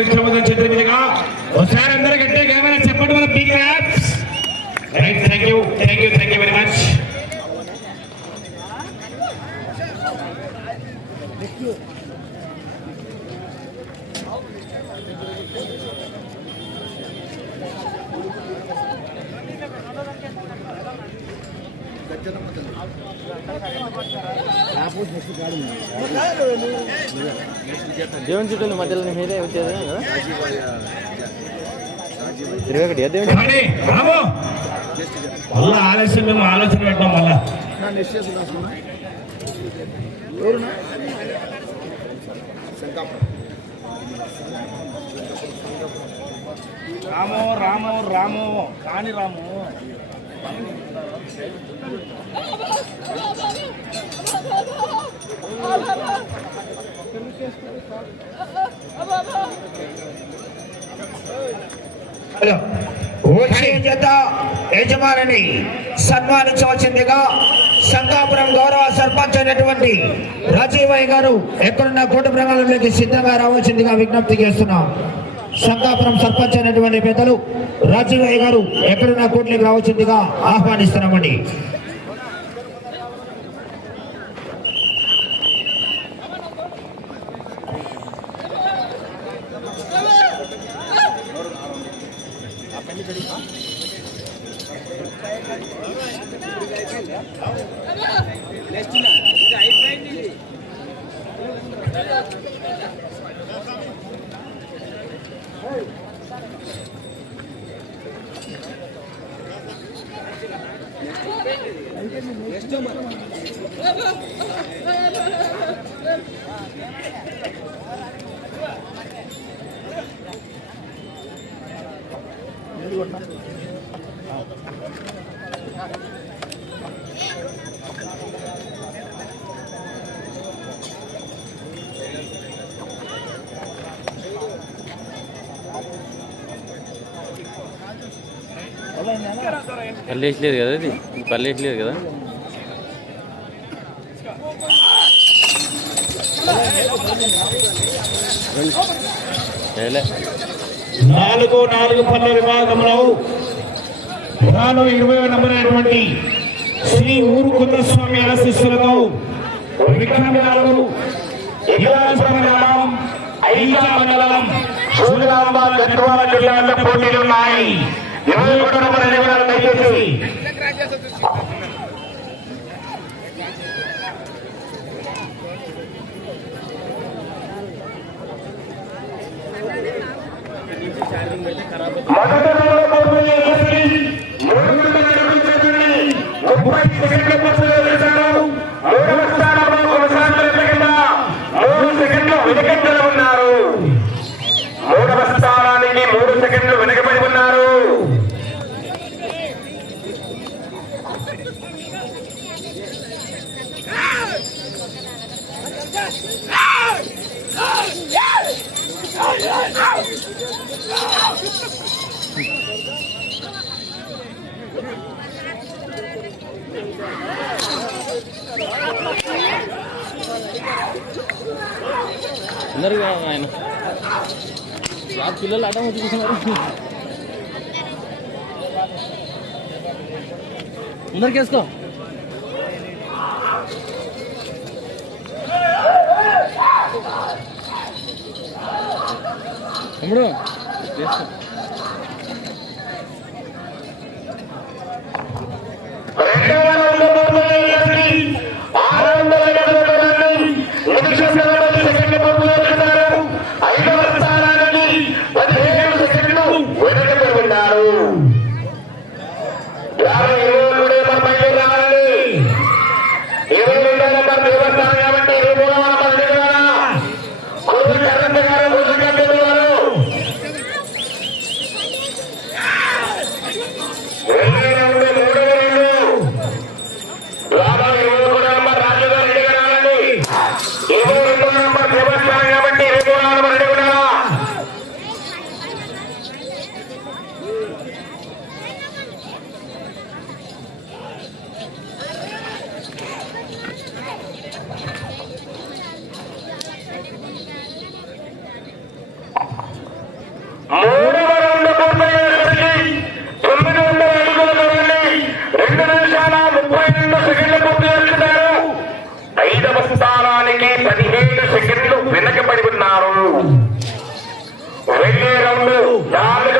মিথ্যাবাদী మళ్ళీ ఆలస్యం మేము ఆలోచన పెట్టాం మళ్ళా రాము రాము రాము కాని రాము. అబ్బా వచ్చే జత యజమానిని సన్మానించవలసిందిగా శంకాపురం గౌరవ సర్పంచ్ అయినటువంటి రాజీవయ్య గారు ఎక్కడున్న కూటమి రంగంలోకి సిద్ధంగా రావాల్సిందిగా విజ్ఞప్తి చేస్తున్నాం. శంకాపురం సర్పంచ్ అయినటువంటి పెద్దలు రాజీవయ్య గారు ఎక్కడున్న కూటమికి రావాల్సిందిగా ఆహ్వానిస్తున్నామండి. పల్లె వేసలేదు కదా ఇది? పల్లె వేసలేదు కదా? నాలుగు నాలుగు పనుల విభాగంలో నాలుగు ఇరవై నంబర్ అయినటువంటి శ్రీ ఊరు కున్నస్వామి ఆశిస్సులతో విక్రమరావు మండలం గద్వాల జిల్లాలో పోటీలు ఉన్నాయి ఇరవై ఒకటి నంబర్ దయచేసి మొదటి అందరు ఆయన. ఆ పిల్లలు ఆట వచ్చి కూర్చున్నారు అందరికి వేసుకో. తమ్ముడు. వేసుకో. Brasil! Valeu!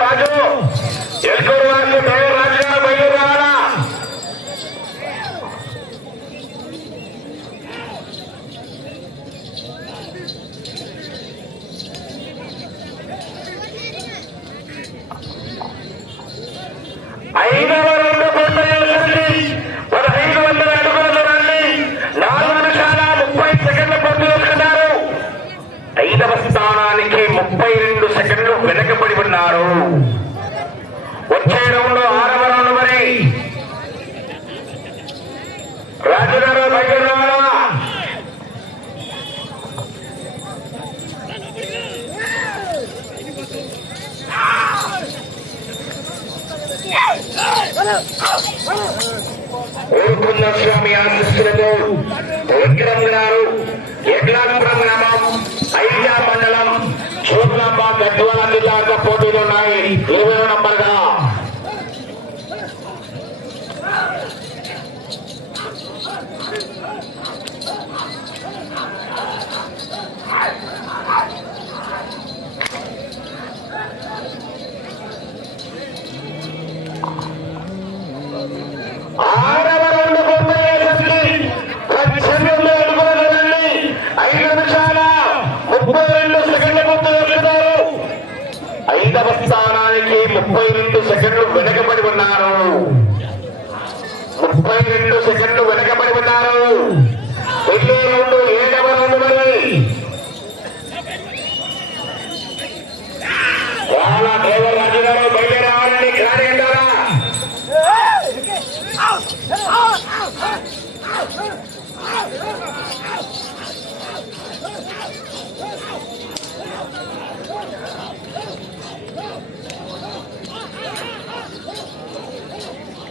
గారు ఎడ్లాపురం గ్రామం ఐజా మండలం చోట్లాంబ గద్వాల జిల్లా పోటీలు ఉన్నాయి. ఇరవై నంబర్ ఐదవ స్థానానికి ముప్పై రెండు సెకండ్లు వెనకబడి ఉన్నారు. ముప్పై రెండు సెకండ్లు వెనకబడి ఉన్నారు. వెళ్ళే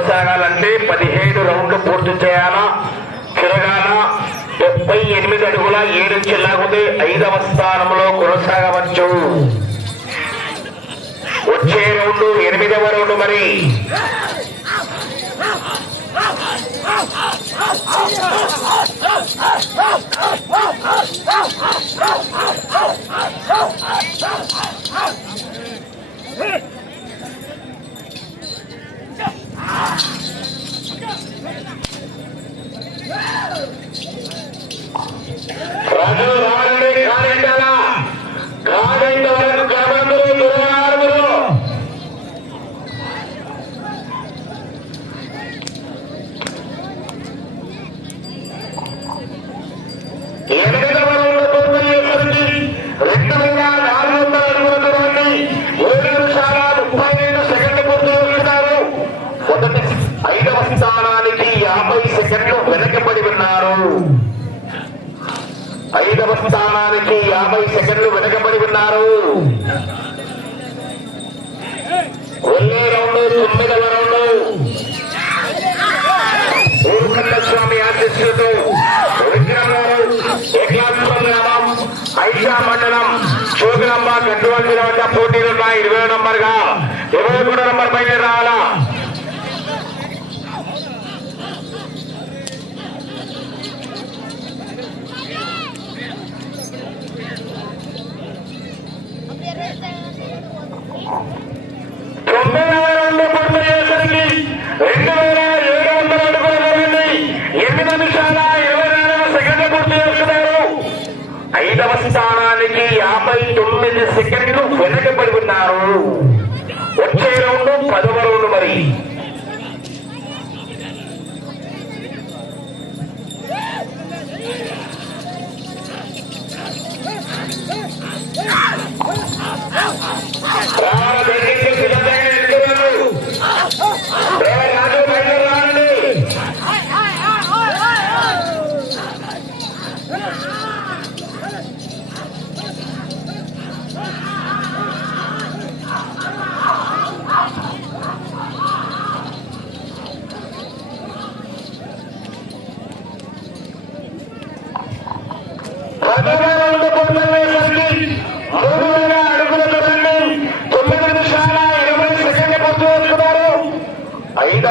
కొనసాగాలంటే పదిహేడు రౌండ్లు పూర్తి చేయాలా? తిరగాల? డెబ్బై ఎనిమిది అడుగుల ఏడు చిల్లాగుతే ఐదవ స్థానంలో కొనసాగవచ్చు. వచ్చే రౌండ్ ఎనిమిదవ రౌండ్ మరి. Hey! రాజు రాజు చోగినమ్మ గడ్డువాల్ జిల్లా ఇరవై నంబర్గా ఇరవై మూడు నంబర్ పైన రావాలా? రెండు వేల ఏడు వందల అడుగుల దూరాన్ని ఎనిమిది నిమిషాల ఇరవై నాలుగు సెకండ్లు పూర్తి చేస్తున్నారు. ఐదవ స్థానం యాభై తొమ్మిది సెకండ్లు వెనకబడి ఉన్నారు. వచ్చే రౌండ్ పదవ రౌండ్ మరి.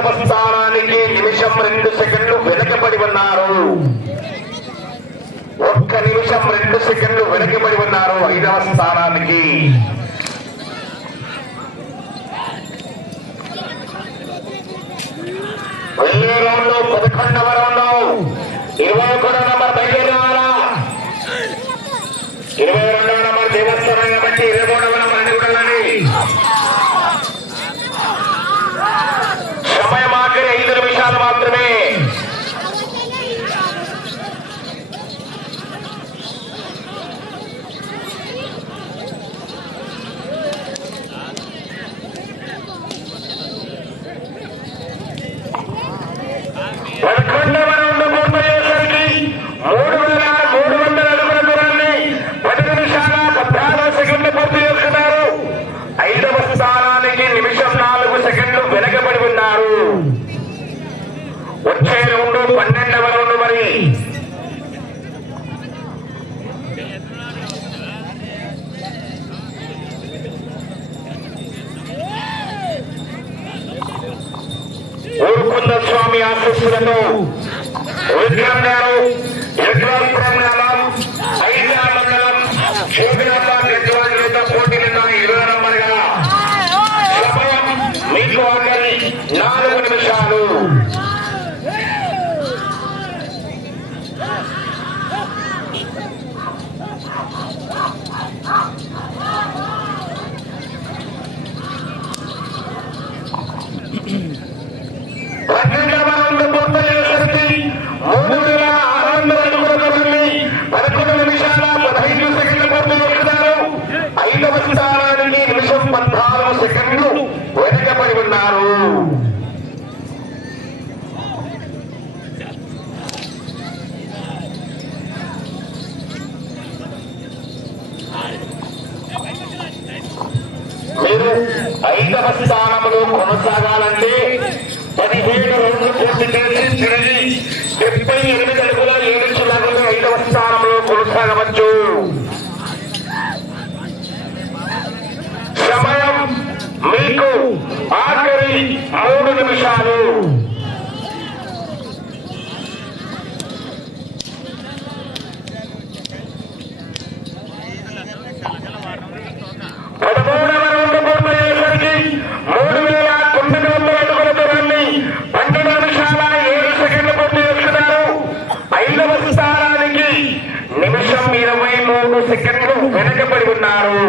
ఐదవ స్థానానికి నిమిషం రెండు సెకండ్లు వెనకబడి ఉన్నారు. ఒక్క నిమిషం రెండు సెకండ్లు వెనకబడి ఉన్నారు ఐదవ స్థానానికి. వెళ్ళే రౌండ్ పదకొండవ రౌండ్. ఇరవై ఒకటో నంబర్ బయలుదేరి. నాలుగు నిమిషాలు. స్థానంలో కొనసాగాలంటే పదిహేడు రోజులు పూర్తి చేసి తిరిగి డెబ్బై ఎనిమిది అడుగుల ఏడు చిల్లరలు ఐదవ స్థానంలో కొనసాగవచ్చు. సమయం మీకు ఆఖరి మూడు నిమిషాలు పదమూడవ రౌండ్ పూర్తయ్యేసరికి మూడు వేల తొమ్మిది వందల అడుగుల దూరాన్ని పన్నెండు నిమిషాల ఏడు సెకండ్లు పూర్తి చేస్తున్నారు ఐదవ స్థానానికి నిమిషం ఇరవై మూడు సెకండ్లు వెనకబడి ఉన్నారు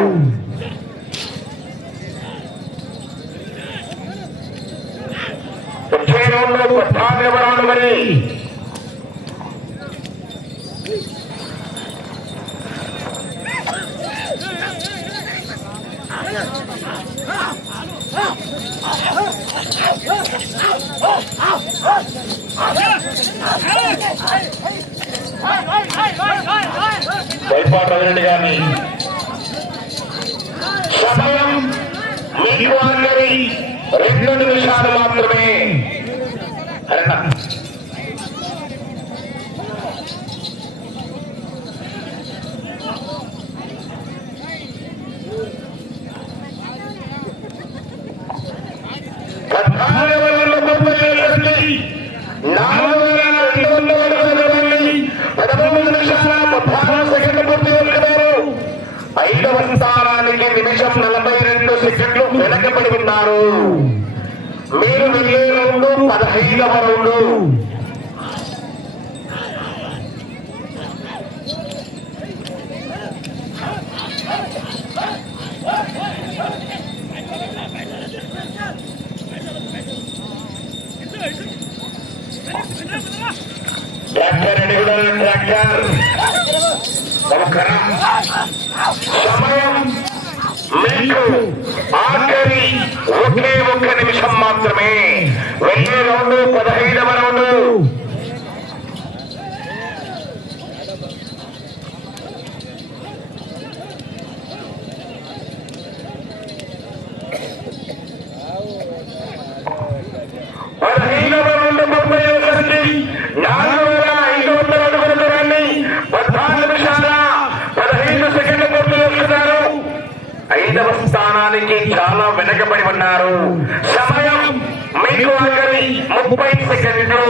వచ్చే రౌండ్ పద్నాలుగవ రౌండ్ మరి వైపాటి రవిరెడ్డి గారిని సమయం మీకు అందరి రెండు నిమిషాలు మాత్రమే అన్న పద్నాలుగు వందల ముప్పై ఏడు మంది, నాలుగు వేల రెండు వందల అరవై మంది, పదమూడు నిమిషాల పద్నాలుగు సెకండ్లు పూర్తి చేసుకున్నారు ఐదవ స్థానానికి నిమిషం నలభై రెండు సెకండ్లు వెనకబడి ఉన్నారు మీరు వెళ్ళే రౌండ్ పదహైదవ రౌండ్. ట్రాక్టర్ రెడీ ట్రాక్టర్ నమస్కారం. సమయం మీకు ఆఖరి ఒకే ఒక్క నిమిషం మాత్రమే. వెయ్యి రెండు పదహైదవ రెండు పదహైదవ రౌండ్ ముప్పై ఒకటి నాలుగు వేల ఐదు వందల అడుగుల దూరాన్ని పద్నాలుగు నిమిషాల పదహైదు సెకండ్ల పూర్తి చేస్తున్నారు ఐదవ స్థానానికి చాలా వెనకబడి ఉన్నారు సమయం మీకు ఆఖరి ముప్పై సెకండ్లు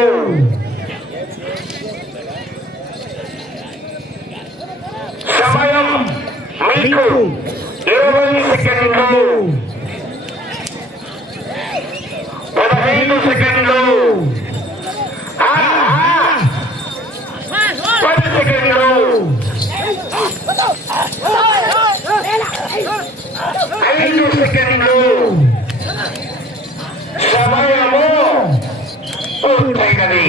సమయం మీకు ఇరవై సెకండ్లు పదహైదు సెకండ్లు. పది సెకండ్లు ఐదు సెకండ్లు సమయము పూర్తయినది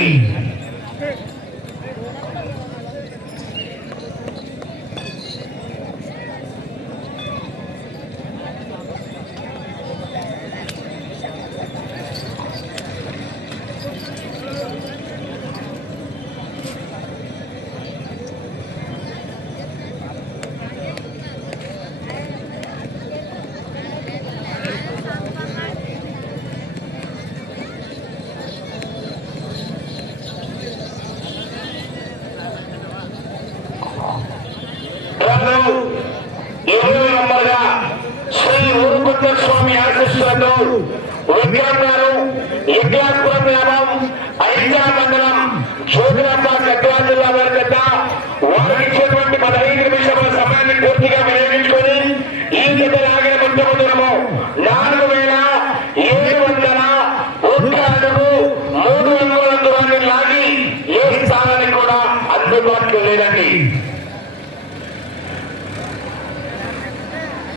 స్వామి ఆకర్షిస్తూ పదహైదు నిమిషాల సమయాన్ని పూర్తిగా వినియోగించుకొని ఈ గత నాలుగు నాలుగు